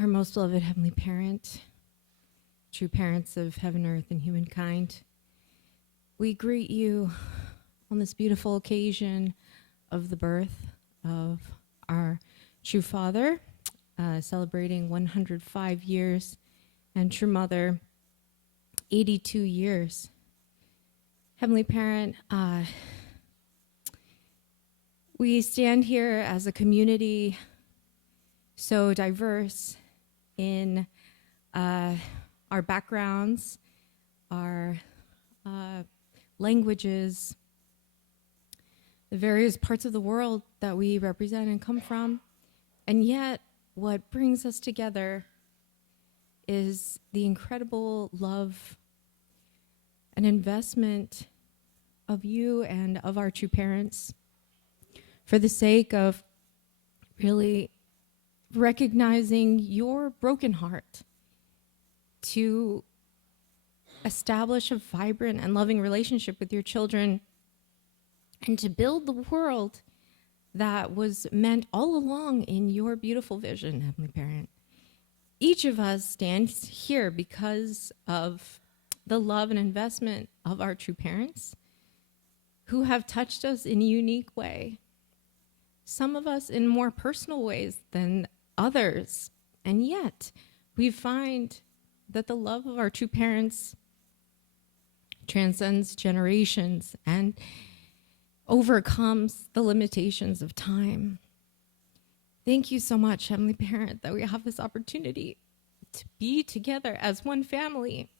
Our most beloved Heavenly Parent, true parents of heaven, earth, and humankind, we greet you on this beautiful occasion of the birth of our true Father, celebrating 105 years, and true Mother, 82 years. Heavenly Parent, we stand here as a community so diverse in our backgrounds, our languages, the various parts of the world that we represent and come from. And yet, what brings us together is the incredible love and investment of you and of our true parents for the sake of really recognizing your broken heart to establish a vibrant and loving relationship with your children and to build the world that was meant all along in your beautiful vision, Heavenly Parent. Each of us stands here because of the love and investment of our true parents who have touched us in a unique way. Some of us in more personal ways than others. And yet, we find that the love of our true parents transcends generations and overcomes the limitations of time. Thank you so much, Heavenly Parent, that we have this opportunity to be together as one family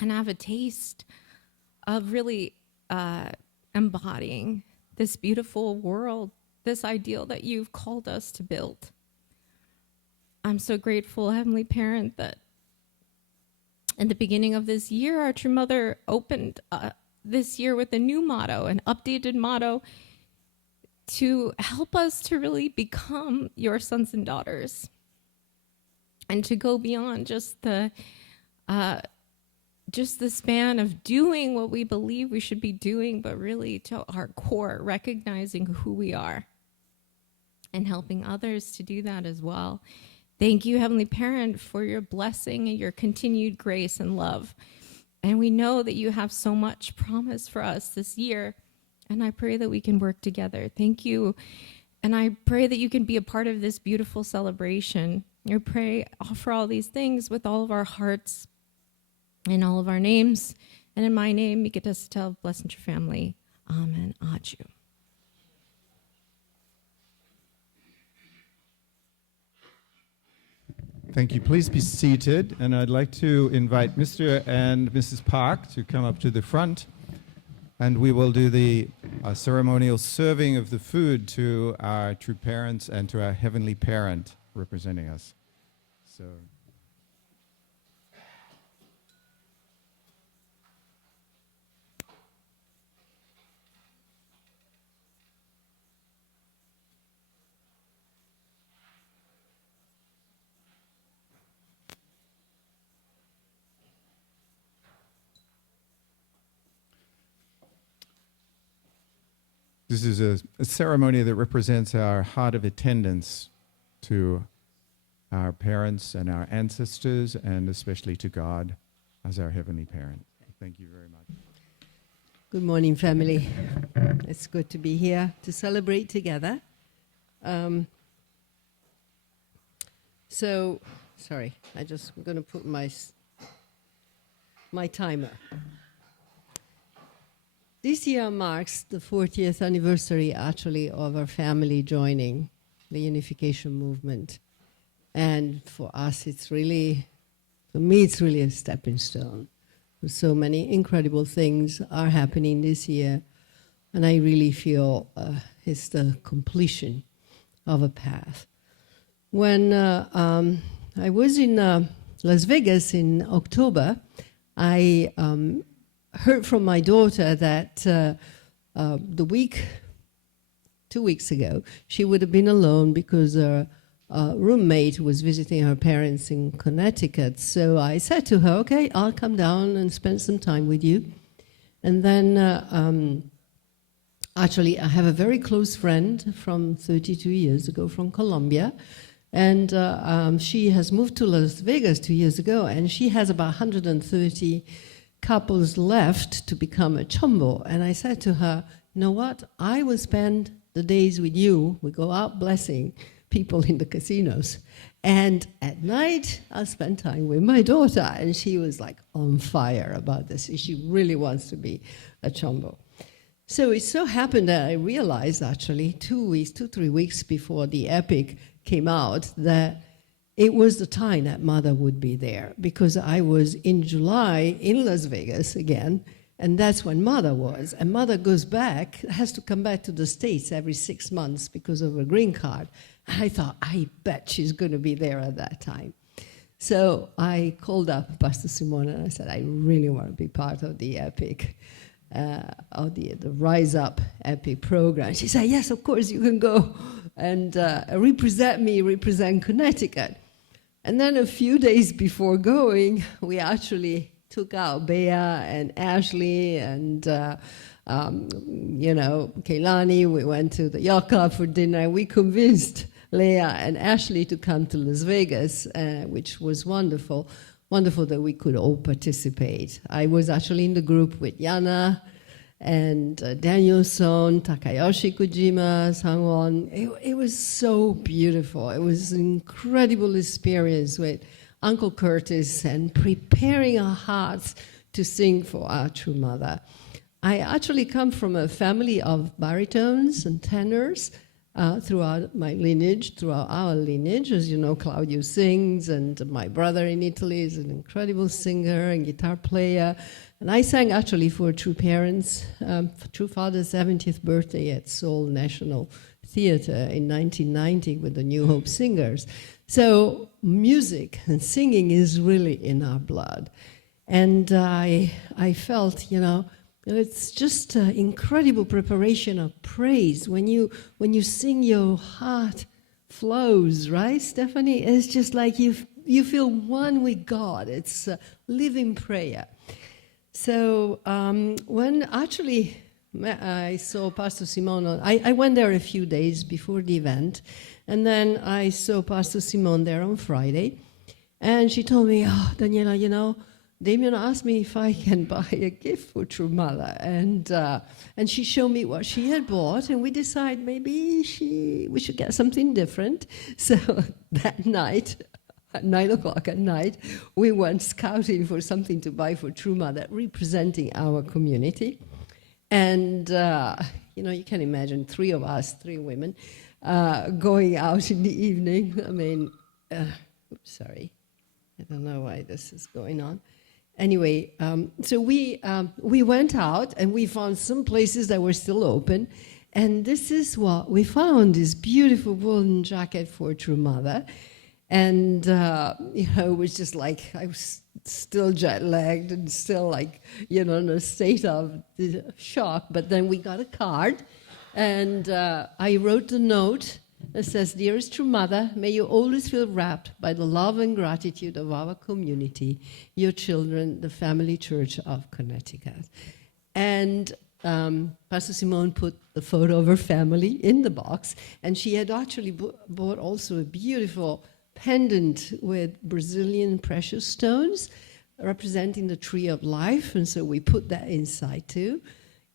and have a taste of really embodying this beautiful world, this ideal that you've called us to build. I'm so grateful, Heavenly Parent, that in the beginning of this year, our true Mother opened this year with a new motto, an updated motto, to help us to really become your sons and daughters and to go beyond just the span of doing what we believe we should be doing, but really to our core, recognizing who we are and helping others to do that as well. Thank you, Heavenly Parent, for your blessing and your continued grace and love. And we know that you have so much promise for us this year, and I pray that we can work together. Thank you, and I pray that you can be a part of this beautiful celebration. I offer all these things with all of our hearts in all of our names, and in my name, Mikita bless your family. Amen. Aju. Thank you. Please be seated, and I'd like to invite Mr. and Mrs. Park to come up to the front, and we will do the ceremonial serving of the food to our true parents and to our Heavenly Parent representing us. So. This is a ceremony that represents our heart of attendance to our parents and our ancestors, and especially to God as our Heavenly Parent. Thank you very much. Good morning, family. It's good to be here to celebrate together. Sorry, I'm going to put my timer. This year marks the 40th anniversary, actually, of our family joining the unification movement. And for us, for me, it's really a stepping stone. So many incredible things are happening this year, and I really feel it's the completion of a path. When I was in Las Vegas in October, I heard from my daughter that 2 weeks ago, she would have been alone because her roommate was visiting her parents in Connecticut. So I said to her, okay, I'll come down and spend some time with you. And then actually, I have a very close friend from 32 years ago from Colombia And she has moved to Las Vegas 2 years ago, and she has about 130 couples left to become a chombo. And I said to her, you know what? I will spend the days with you. We go out blessing people in the casinos. And at night, I'll spend time with my daughter. And she was like on fire about this. She really wants to be a chombo. So it so happened that I realized actually 3 weeks before the epic came out that it was the time that Mother would be there, because I was in July in Las Vegas again, and that's when Mother was. And Mother goes back, has to come back to the States every 6 months because of her green card. And I thought, I bet she's going to be there at that time. So I called up Pastor Simone and I said, I really want to be part of the epic, of the Rise Up epic program. She said, yes, of course, you can go and represent Connecticut. And then a few days before going, we actually took out Bea and Ashley and, Keilani. We went to the yacht club for dinner. We convinced Leah and Ashley to come to Las Vegas, which was wonderful. Wonderful that we could all participate. I was actually in the group with Yana and Danielson, Takayoshi Kojima, Sangwon. It was so beautiful. It was an incredible experience with Uncle Curtis and preparing our hearts to sing for our true mother. I actually come from a family of baritones and tenors throughout my lineage, throughout our lineage. As you know, Claudio sings, and my brother in Italy is an incredible singer and guitar player. And I sang actually for True Parents, True Father's 70th birthday at Seoul National Theatre in 1990 with the New Hope Singers. So music and singing is really in our blood. And I felt, it's just incredible preparation of praise. When you sing, your heart flows, right, Stephanie? It's just like you feel one with God. It's living prayer. So when actually I saw Pastor Simone, I went there a few days before the event, and then I saw Pastor Simone there on Friday, and she told me, Daniela, Damien asked me if I can buy a gift for True Mother, and she showed me what she had bought, and we decided maybe we should get something different. So that night, at 9 o'clock at night, we went scouting for something to buy for True Mother, representing our community. And, you can imagine 3 of us, 3 women, going out in the evening. I mean, sorry. I don't know why this is going on. Anyway, so we went out and we found some places that were still open. And this is what we found, this beautiful woolen jacket for True Mother. And, it was just like, I was still jet-lagged and still like, in a state of shock. But then we got a card, and I wrote a note that says, "Dearest True Mother, may you always feel wrapped by the love and gratitude of our community, your children, the Family Church of Connecticut." And Pastor Simone put the photo of her family in the box, and she had actually bought also a beautiful pendant with Brazilian precious stones representing the tree of life, and so we put that inside too.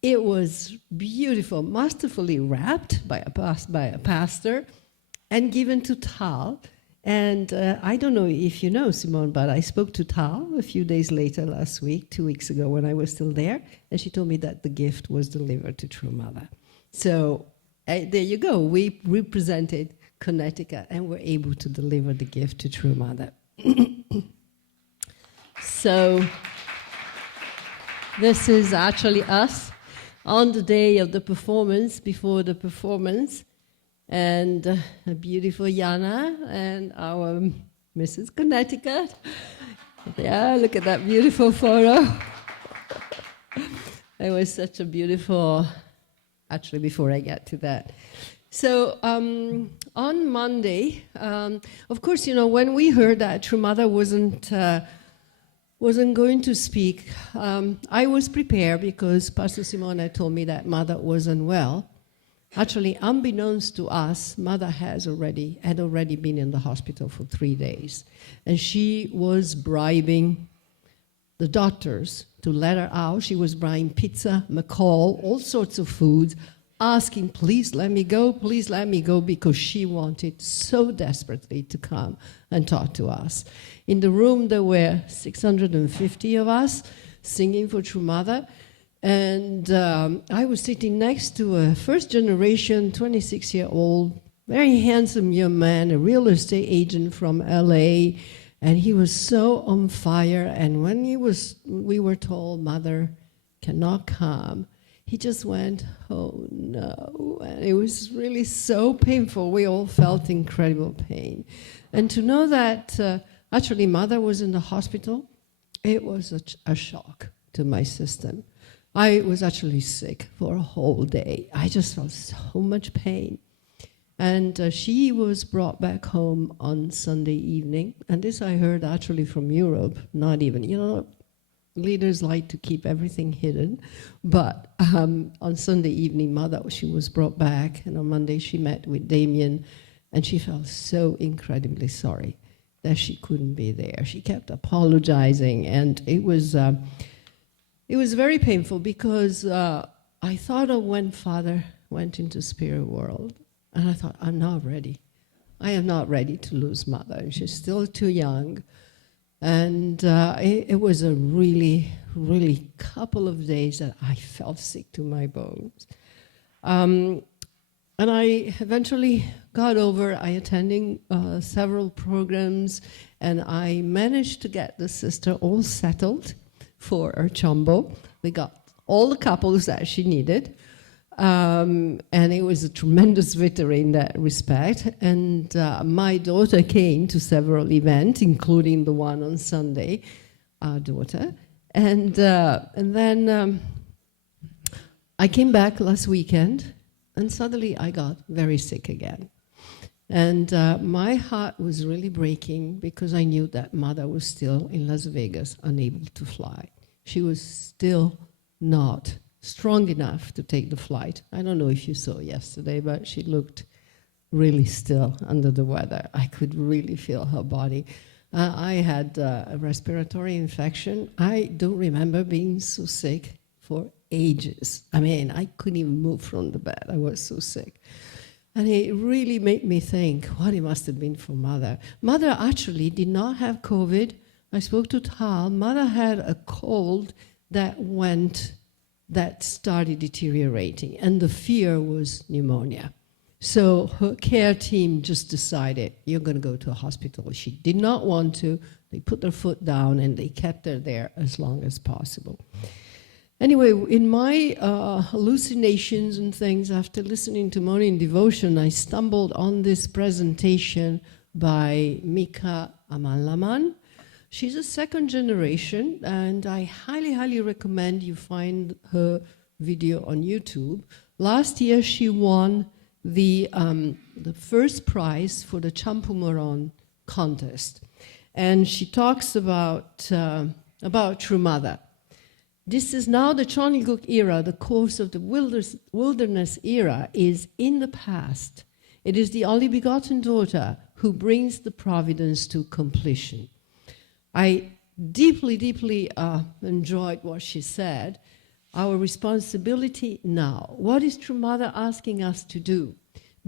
It was beautiful, masterfully wrapped by a pastor and given to Tal. And I don't know if you know, Simone, but I spoke to Tal a few days later last week, 2 weeks ago when I was still there, and she told me that the gift was delivered to True Mother. So there you go. We represented Connecticut, and we're able to deliver the gift to True Mother. So this is actually us on the day of the performance, before the performance, and a beautiful Yana and our Mrs. Connecticut. Yeah, look at that beautiful photo. It was such a beautiful, actually before I get to that. So on Monday, of course, when we heard that True Mother wasn't going to speak, I was prepared because Pastor Simone had told me that Mother wasn't well. Actually, unbeknownst to us, mother had already been in the hospital for 3 days. And she was bribing the doctors to let her out. She was buying pizza, McCall, all sorts of foods, asking, please let me go, because she wanted so desperately to come and talk to us. In the room, there were 650 of us singing for True Mother. And I was sitting next to a first-generation, 26-year-old, very handsome young man, a real estate agent from LA, and he was so on fire. And when we were told Mother cannot come, he just went, oh no. And it was really so painful. We all felt incredible pain. And to know that actually Mother was in the hospital, it was a shock to my system. I was actually sick for a whole day. I just felt so much pain. And she was brought back home on Sunday evening. And this I heard actually from Europe, not even, leaders like to keep everything hidden. But on Sunday evening, she was brought back. And on Monday, she met with Damien. And she felt so incredibly sorry that she couldn't be there. She kept apologizing. And it was very painful because I thought of when Father went into spirit world. And I thought, I'm not ready. I am not ready to lose Mother. And she's still too young. And it was a really, really couple of days that I felt sick to my bones. And I eventually got over. I attended several programs, and I managed to get the sister all settled for her chombo. We got all the couples that she needed. And it was a tremendous victory in that respect. And my daughter came to several events, including the one on Sunday, our daughter. And then I came back last weekend, and suddenly I got very sick again. And my heart was really breaking because I knew that Mother was still in Las Vegas, unable to fly. She was still not strong enough to take the flight. I don't know if you saw yesterday, but she looked really still under the weather. I could really feel her body. I had a respiratory infection. I don't remember being so sick for ages. I mean, I couldn't even move from the bed. I was so sick. And it really made me think what it must have been for Mother. Mother actually did not have COVID. I spoke to Tal. Mother had a cold that started deteriorating, and the fear was pneumonia. So her care team just decided, you're going to go to a hospital. She did not want to. They put their foot down, and they kept her there as long as possible. Anyway, in my hallucinations and things, after listening to morning devotion, I stumbled on this presentation by Mika Amalaman. She's a second generation, and I highly, highly recommend you find her video on YouTube. Last year, she won the first prize for the Champumoron contest. And she talks about True Mother. This is now the Choniguk era, the course of the wilderness era is in the past. It is the only begotten daughter who brings the providence to completion. I deeply, deeply enjoyed what she said. Our responsibility now. What is True Mother asking us to do?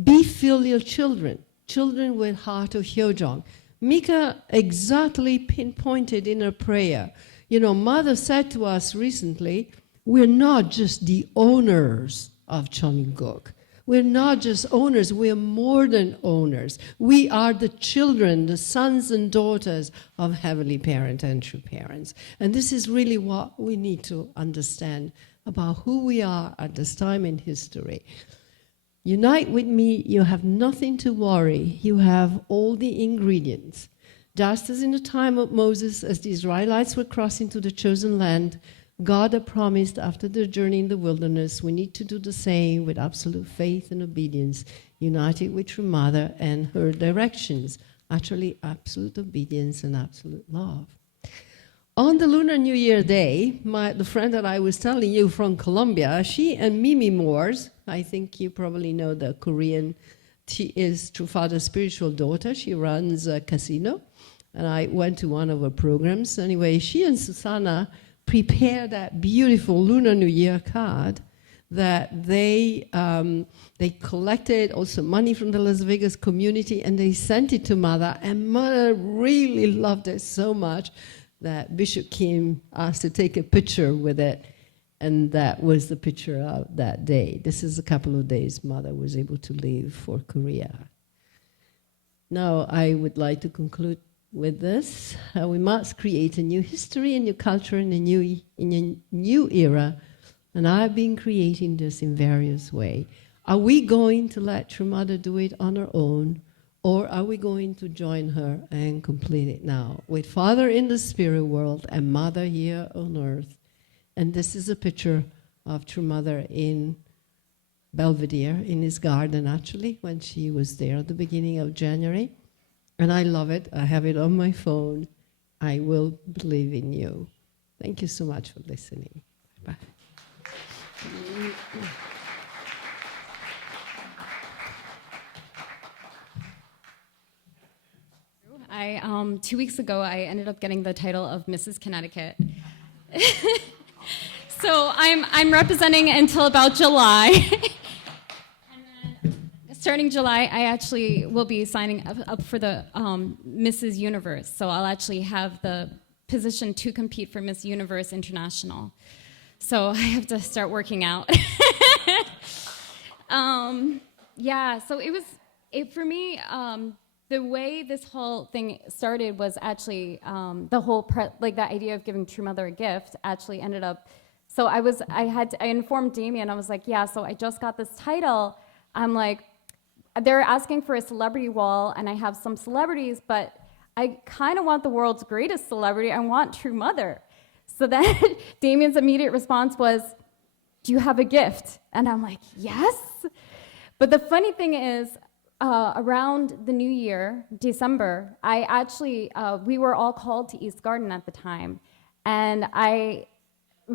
Be filial children, children with heart of Hyojong. Mika exactly pinpointed in her prayer. Mother said to us recently, we're not just the owners of Choniguk. We're not just owners, we're more than owners. We are the children, the sons and daughters of Heavenly Parent and True Parents. And this is really what we need to understand about who we are at this time in history. Unite with me, you have nothing to worry. You have all the ingredients. Just as in the time of Moses, as the Israelites were crossing to the chosen land, God had promised after their journey in the wilderness, we need to do the same with absolute faith and obedience, united with True Mother and her directions, actually absolute obedience and absolute love. On the Lunar New Year day, the friend that I was telling you from Colombia, she and Mimi Moores, I think you probably know the Korean, she is Trufado's spiritual daughter. She runs a casino, and I went to one of her programs. Anyway, she and Susanna prepared that beautiful Lunar New Year card that they collected also money from the Las Vegas community, and they sent it to Mother, and Mother really loved it so much that Bishop Kim asked to take a picture with it, and that was the picture of that day. This is a couple of days Mother was able to leave for Korea. Now I would like to conclude with this. We must create a new history, a new culture, and in a new era, and I've been creating this in various ways. Are we going to let True Mother do it on her own, or are we going to join her and complete it now with Father in the spirit world and Mother here on earth? And this is a picture of True Mother in Belvedere, in his garden actually, when she was there at the beginning of January. And I love it. I have it on my phone. I will believe in you. Thank you so much for listening. Bye. I 2 weeks ago, I ended up getting the title of Mrs. Connecticut. So I'm representing until about July. And then starting July, I actually will be signing up for the Mrs. Universe. So I'll actually have the position to compete for Miss Universe International. So I have to start working out. Yeah, so for me, the way this whole thing started was actually the whole that idea of giving True Mother a gift actually ended up. So I informed Damien. I was like, yeah. So I just got this title. I'm like, they're asking for a celebrity wall, and I have some celebrities, but I kind of want the world's greatest celebrity. I want True Mother. So then Damien's immediate response was, "Do you have a gift?" And I'm like, yes. But the funny thing is, around the New Year, December, we were all called to East Garden at the time, and I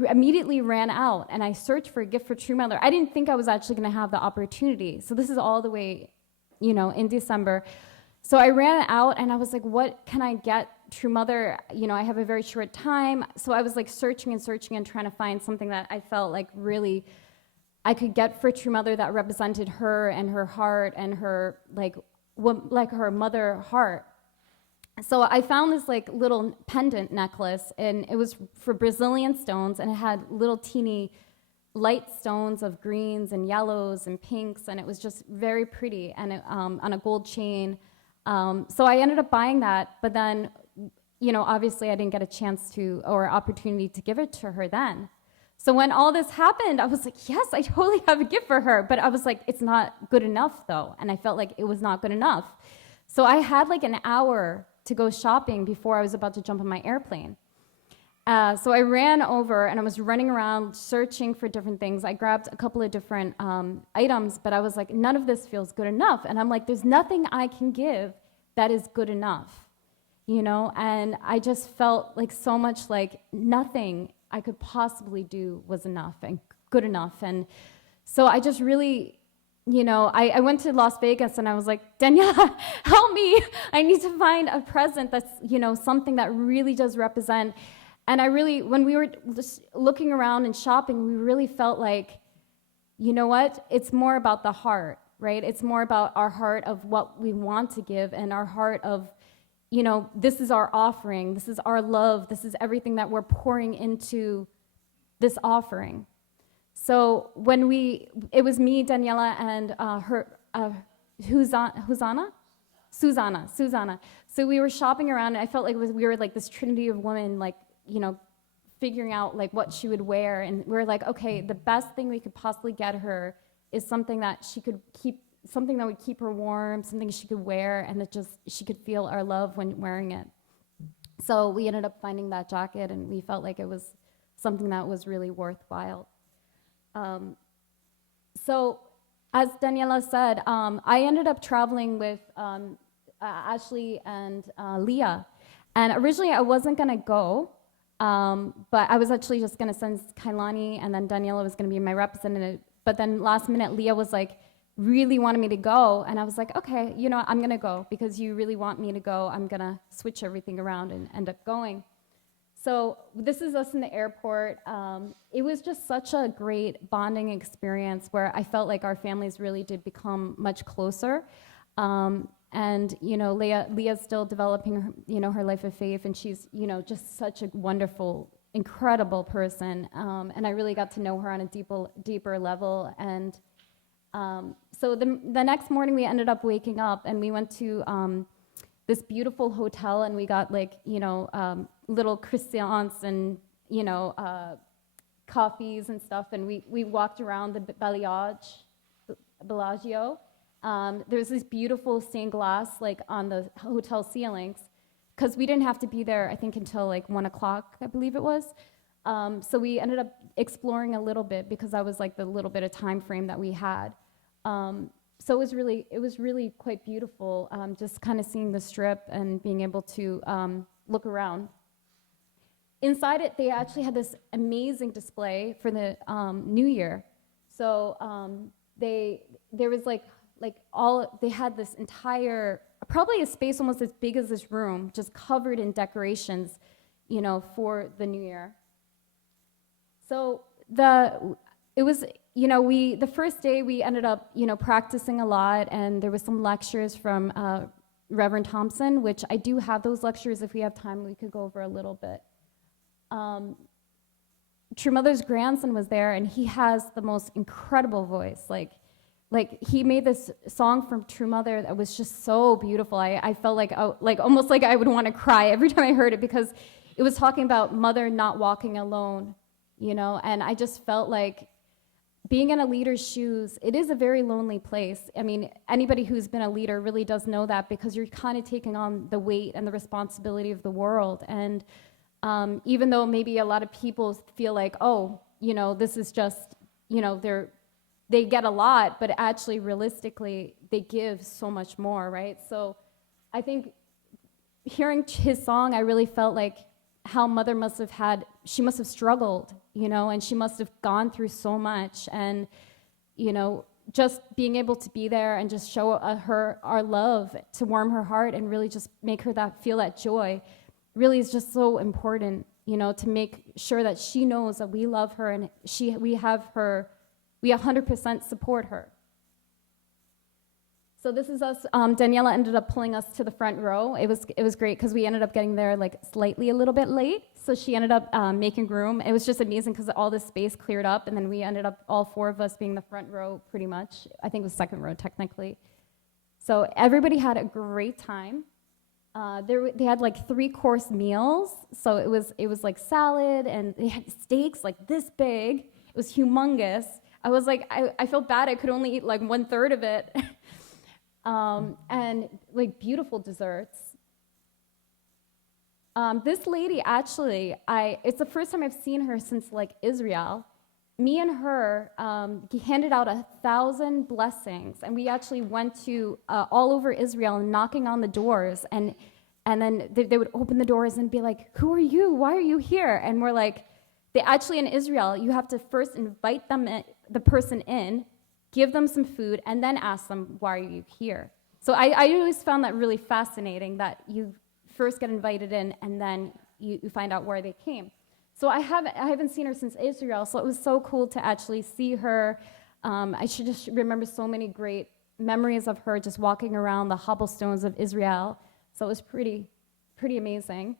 immediately ran out and I searched for a gift for True Mother. I didn't think I was actually going to have the opportunity. So this is all the way, in December. So I ran out and I was like, what can I get True Mother? I have a very short time. So I was like searching and trying to find something that I felt like really I could get for True Mother that represented her and her heart and her like her mother heart. So I found this like little pendant necklace, and it was for Brazilian stones, and it had little teeny light stones of greens and yellows and pinks, and it was just very pretty, and on a gold chain. So I ended up buying that, but then, obviously I didn't get a chance to or opportunity to give it to her then. So when all this happened, I was like, yes, I totally have a gift for her, but I was like, it's not good enough though, and I felt like it was not good enough. So I had like an hour to go shopping before I was about to jump on my airplane. So I ran over and I was running around searching for different things. I grabbed a couple of different items, but I was like, none of this feels good enough. And I'm like, there's nothing I can give that is good enough, And I just felt like so much like nothing I could possibly do was enough and good enough. And so I just really, I went to Las Vegas and I was like, Daniela, help me. I need to find a present that's, something that really does represent. And when we were just looking around and shopping, we really felt like, you know what? It's more about the heart, right? It's more about our heart of what we want to give and our heart of, this is our offering. This is our love. This is everything that we're pouring into this offering. So it was me, Daniela, and Susanna. So we were shopping around, and I felt like we were like this trinity of women, like, figuring out like what she would wear. And we were like, okay, the best thing we could possibly get her is something that she could keep, something that would keep her warm, something she could wear, and that just she could feel our love when wearing it. So we ended up finding that jacket, and we felt like it was something that was really worthwhile. So as Daniela said, I ended up traveling with Ashley and Leah. And originally I wasn't gonna go, But I was actually just going to send Kailani, and then Daniela was going to be my representative. But then last minute, Leah was like, really wanted me to go. And I was like, okay, you know, I'm going to go because you really want me to go. I'm going to switch everything around and end up going. So this is us in the airport. It was just such a great bonding experience where I felt like our families really did become much closer. And, you know, Leah's still developing, her, you know, her life of faith, and she's, you know, just such a wonderful, incredible person. And I really got to know her on a deeper level. And so the next morning we ended up waking up and we went to this beautiful hotel, and we got like, you know, little croissants and, you know, coffees and stuff. And we walked around the Bellagio. There's this beautiful stained glass like on the hotel ceilings, because we didn't have to be there, I think, until like 1 o'clock, I believe it was. So we ended up exploring a little bit because that was like the little bit of time frame that we had. So it was really quite beautiful, just kind of seeing the strip and being able to look around. Inside it, they actually had this amazing display for the New Year. So there was they had this entire, probably a space almost as big as this room, just covered in decorations, you know, for the New Year. So it was, you know, the first day we ended up, you know, practicing a lot, and there was some lectures from Reverend Thompson, which I do have those lectures. If we have time, we could go over a little bit. True Mother's grandson was there, and he has the most incredible voice. Like he made this song from True Mother that was just so beautiful. I felt like almost like I would want to cry every time I heard it, because it was talking about mother not walking alone, you know. And I just felt like being in a leader's shoes, it is a very lonely place. I mean, anybody who's been a leader really does know that, because you're kind of taking on the weight and the responsibility of the world. And even though maybe a lot of people feel like, oh, you know, this is just, you know, they get a lot, but actually realistically they give so much more, right? So I think hearing his song, I really felt like how mother she must have struggled, you know, and she must have gone through so much. And, you know, just being able to be there and just show her our love, to warm her heart and really just make her feel that joy, really is just so important, you know, to make sure that she knows that we love her and we 100% support her. So this is us. Daniela ended up pulling us to the front row. It was great because we ended up getting there like slightly a little bit late. So she ended up making room. It was just amazing because all this space cleared up, and then we ended up, all four of us, being the front row pretty much. I think it was second row technically. So everybody had a great time. They had like 3-course meals. So it was like salad, and they had steaks like this big. It was humongous. I was like, I felt bad. I could only eat like 1/3 of it. And like beautiful desserts. This lady actually, it's the first time I've seen her since like Israel. Me and her handed out 1,000 blessings, and we actually went to all over Israel, knocking on the doors, and then they would open the doors and be like, "Who are you? Why are you here?" And we're like, they actually, in Israel, you have to first invite them the person in, give them some food, and then ask them, "Why are you here?" So I always found that really fascinating, that you first get invited in and then you find out where they came. So I haven't seen her since Israel, so it was so cool to actually see her. I should just remember so many great memories of her just walking around the cobblestones of Israel. So it was pretty amazing.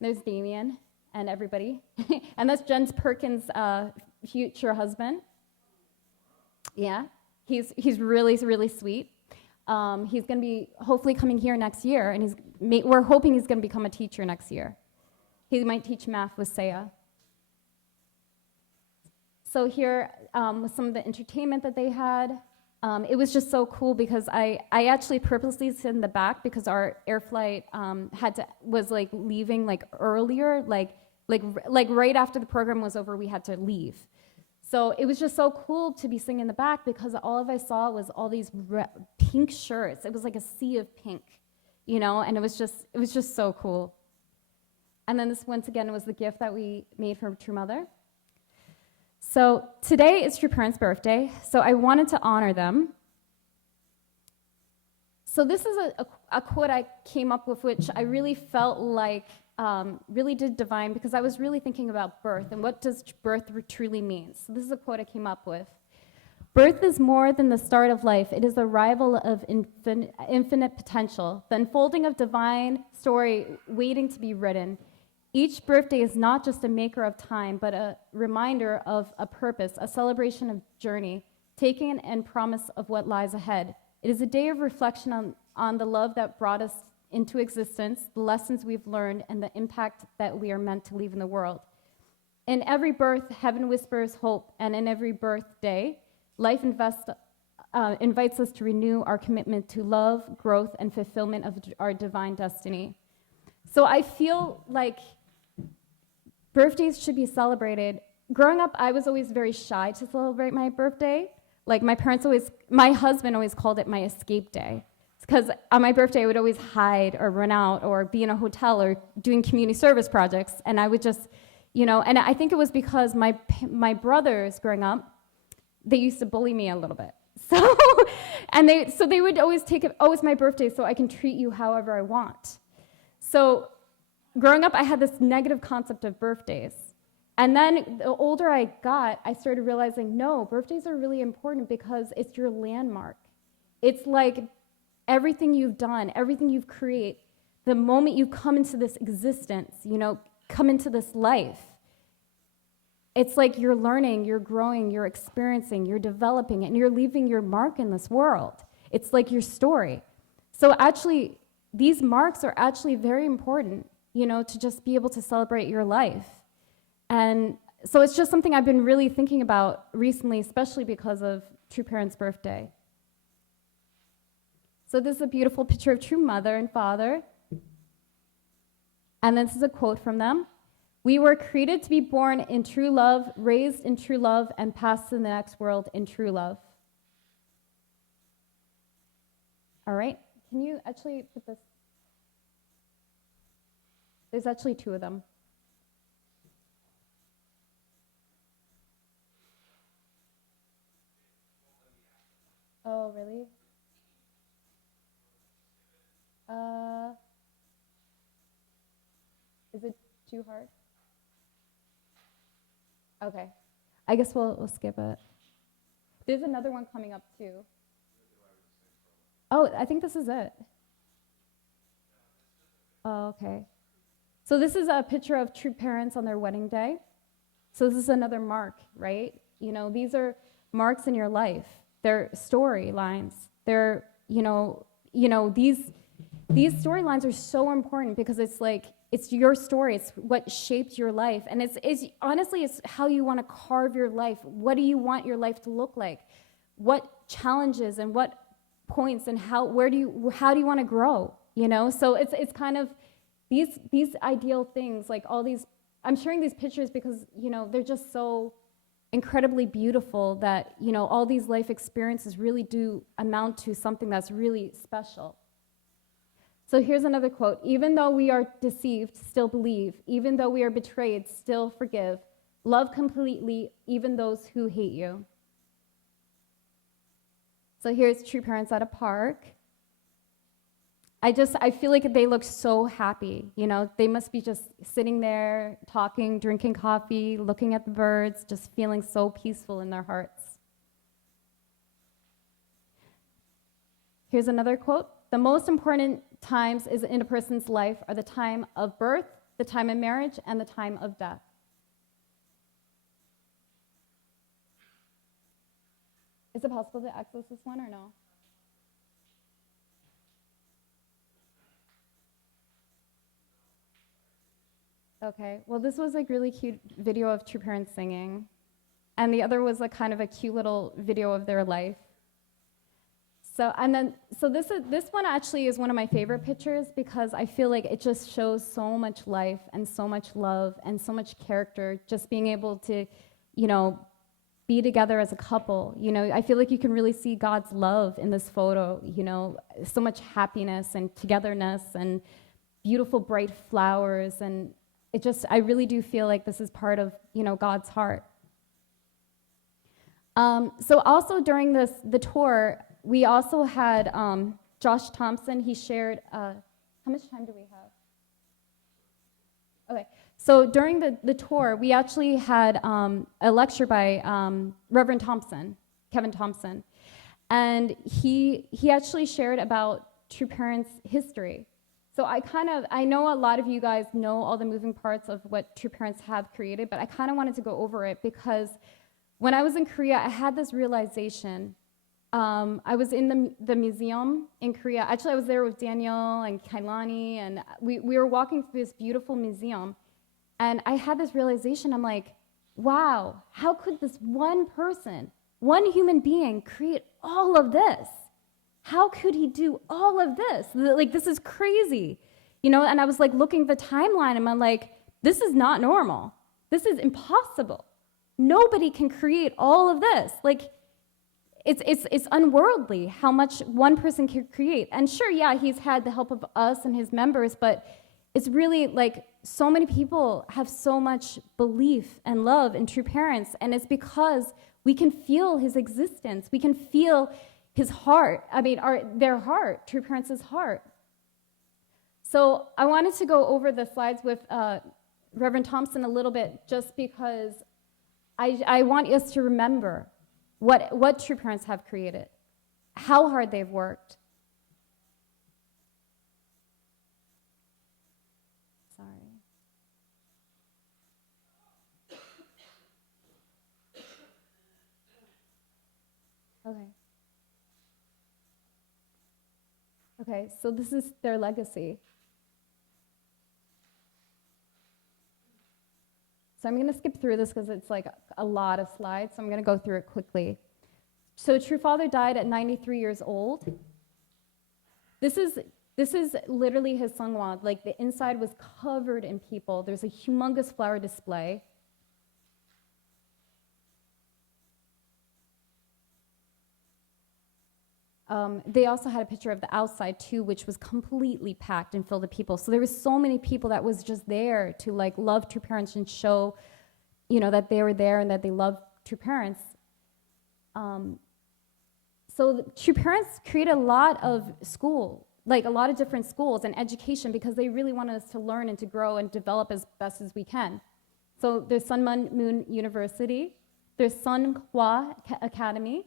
There's Damien and everybody. And that's Jen Perkins' future husband. Yeah, he's really, really sweet. He's going to be hopefully coming here next year, and we're hoping he's going to become a teacher next year. He might teach math with Saya. So here was some of the entertainment that they had. It was just so cool because I actually purposely sit in the back because our air flight was like leaving like earlier, like right after the program was over, we had to leave. So it was just so cool to be sitting in the back because all I saw was all these pink shirts. It was like a sea of pink, you know, and it was just so cool. And then this, once again, was the gift that we made for True Mother. So today is True Parents' birthday, so I wanted to honor them. So this is a quote I came up with, which I really felt like really did divine, because I was really thinking about birth and what does birth truly mean. So this is a quote I came up with. Birth is more than the start of life. It is the arrival of infinite potential, the unfolding of divine story waiting to be written. Each birthday is not just a maker of time, but a reminder of a purpose, a celebration of journey, taking and promise of what lies ahead. It is a day of reflection on the love that brought us into existence, the lessons we've learned, and the impact that we are meant to leave in the world. In every birth, heaven whispers hope, and in every birthday, life invites us to renew our commitment to love, growth, and fulfillment of our divine destiny. So I feel like birthdays should be celebrated. Growing up, I was always very shy to celebrate my birthday. Like my husband always called it my escape day. Because on my birthday, I would always hide or run out or be in a hotel or doing community service projects. And I would just, and I think it was because my brothers growing up, they used to bully me a little bit. So, so they would always take it, oh, it's my birthday, so I can treat you however I want. So growing up, I had this negative concept of birthdays. And then the older I got, I started realizing, no, birthdays are really important because it's your landmark. It's like everything you've done, everything you've created, the moment you come into this existence, come into this life, it's like you're learning, you're growing, you're experiencing, you're developing, and you're leaving your mark in this world. It's like your story. So actually, these marks are actually very important, to just be able to celebrate your life. And so it's just something I've been really thinking about recently, especially because of True Parents' birthday. So this is a beautiful picture of True Mother and Father. And this is a quote from them. We were created to be born in true love, raised in true love, and pass to the next world in true love. All right, can you actually put this? There's actually two of them. Oh, really? Is it too hard? Okay. I guess we'll skip it. There's another one coming up too. Oh, I think this is it. Oh, okay. So this is a picture of true parents on their wedding day. So this is another mark, right? These are marks in your life. They're storylines. They're, these storylines are so important because it's like, it's your story. It's what shaped your life. And it's honestly, it's how you want to carve your life. What do you want your life to look like? What challenges and what points and how do you want to grow? So it's kind of these ideal things, like all these, I'm sharing these pictures because, they're just so incredibly beautiful that, all these life experiences really do amount to something that's really special. So here's another quote. Even though we are deceived, still believe. Even though we are betrayed, still forgive. Love completely, even those who hate you. So here's true parents at a park. I feel like they look so happy. They must be just sitting there, talking, drinking coffee, looking at the birds, just feeling so peaceful in their hearts. Here's another quote. The most important times in a person's life are the time of birth, the time of marriage, and the time of death. Is it possible to access this one or no? Okay, well, this was a really cute video of true parents singing, and the other was a kind of a cute little video of their life. So this one actually is one of my favorite pictures because I feel like it just shows so much life and so much love and so much character, just being able to, be together as a couple. I feel like you can really see God's love in this photo, so much happiness and togetherness and beautiful bright flowers, and I really do feel like this is part of, God's heart. So also during the tour, we also had Josh Thompson. He shared, how much time do we have? Okay, so during the tour, we actually had a lecture by Reverend Thompson, Kevin Thompson, and he actually shared about True Parents' history. So I know a lot of you guys know all the moving parts of what True Parents have created, but I kind of wanted to go over it because when I was in Korea, I had this realization. I was in the museum in Korea. Actually, I was there with Daniel and Kailani, and we were walking through this beautiful museum, and I had this realization. I'm like, wow, how could this one person, one human being, create all of this? How could he do all of this? Like, this is crazy, And I was like looking at the timeline, and I'm like, this is not normal. This is impossible. Nobody can create all of this. Like, it's unworldly how much one person can create. And sure, yeah, he's had the help of us and his members, but it's really like so many people have so much belief and love in True Parents, and it's because we can feel his existence. We can feel his heart. Their heart, True Parents' heart. So I wanted to go over the slides with Reverend Thompson a little bit, just because I want us to remember what True Parents have created, how hard they've worked. Sorry. Okay, so this is their legacy. So I'm going to skip through this because it's like a lot of slides, so I'm going to go through it quickly. So True Father died at 93 years old. This is literally his sungwa. Like, the inside was covered in people. There's a humongous flower display. They also had a picture of the outside too, which was completely packed and filled with people. So there was so many people that was just there to like love True Parents and show, that they were there and that they loved True Parents. So True Parents created a lot of a lot of different schools and education, because they really wanted us to learn and to grow and develop as best as we can. So there's Sun Moon University, there's Sunhwa Academy,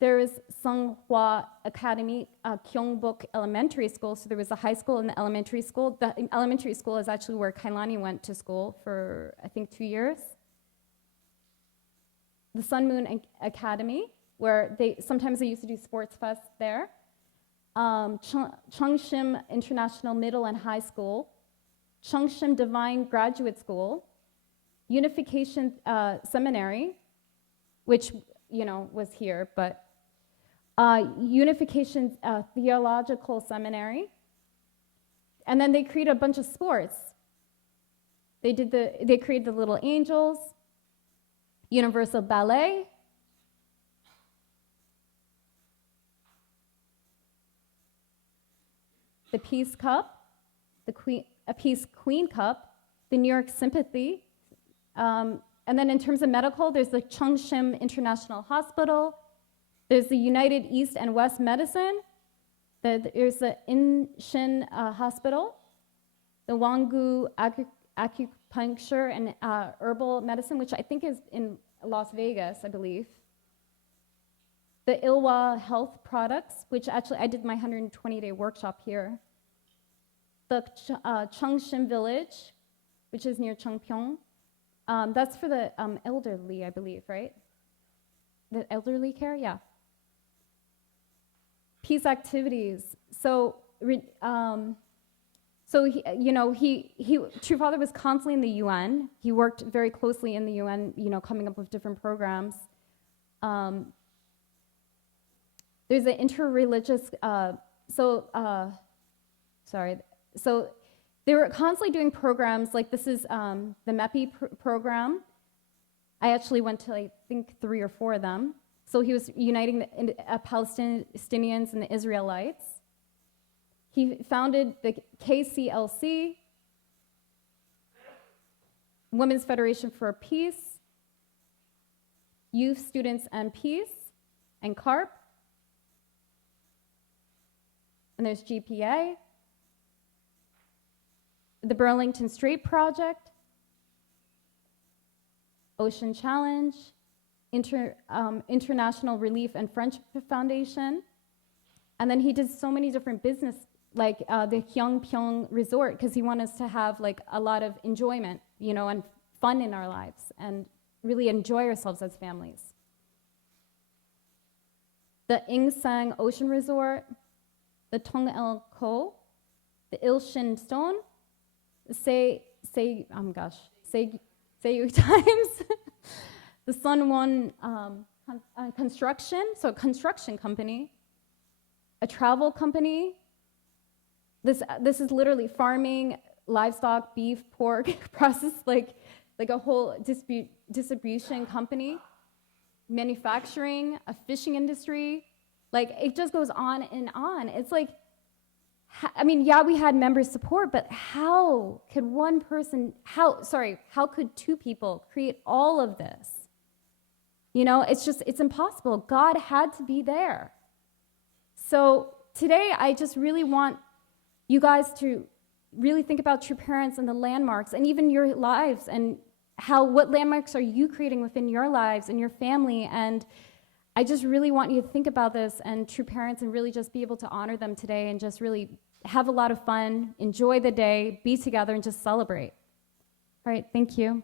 there is Sunghwa Academy, Kyungbok Elementary School. So there was a high school and the elementary school. The elementary school is actually where Kailani went to school for, I think, 2 years. The Sun Moon Academy, where sometimes they used to do sports fest there. Chungshim International Middle and High School. Chungshim Divine Graduate School. Unification Seminary, which, was here, but Unification Theological Seminary, and then they created a bunch of sports. They created the Little Angels, Universal Ballet, the Peace Cup, a Peace Queen Cup, the New York Sympathy, and then in terms of medical, there's the Chungshim International Hospital. There's the United East and West Medicine. There's the Inshin Hospital, the Wanggu Acupuncture and Herbal Medicine, which I think is in Las Vegas, I believe. The Ilwa Health Products, which actually I did my 120-day workshop here. The Chungshim Village, which is near Chungpyeong. That's for the elderly, I believe, right? The elderly care, yeah. Peace activities. So, True Father was constantly in the UN. He worked very closely in the UN, coming up with different programs. There's an interreligious. So they were constantly doing programs. Like, this is the MEPI program. I actually went to, I think, 3 or 4 of them. So he was uniting the Palestinians and the Israelites. He founded the KCLC, Women's Federation for Peace, Youth, Students, and Peace, and CARP. And there's GPA, the Burlington Strait Project, Ocean Challenge, International Relief and Friendship Foundation. And then he did so many different business, like the Gyeongpyeong Resort, because he wanted us to have like a lot of enjoyment, you know, and fun in our lives, and really enjoy ourselves as families. The Ingsang Ocean Resort, the Tong-El Ko, the Ilshin Stone, the Seiyu Times, the Sunwon Construction, so a construction company, a travel company. This is literally farming, livestock, beef, pork, processed like a whole distribution company, manufacturing, a fishing industry. Like, it just goes on and on. It's like, I mean, yeah, we had member support, but how could one person, how could two people create all of this? You know, it's impossible. God had to be there. So today, I just really want you guys to really think about True Parents and the landmarks, and even your lives, and what landmarks are you creating within your lives and your family. And I just really want you to think about this and True Parents, and really just be able to honor them today, and just really have a lot of fun, enjoy the day, be together, and just celebrate. All right, thank you.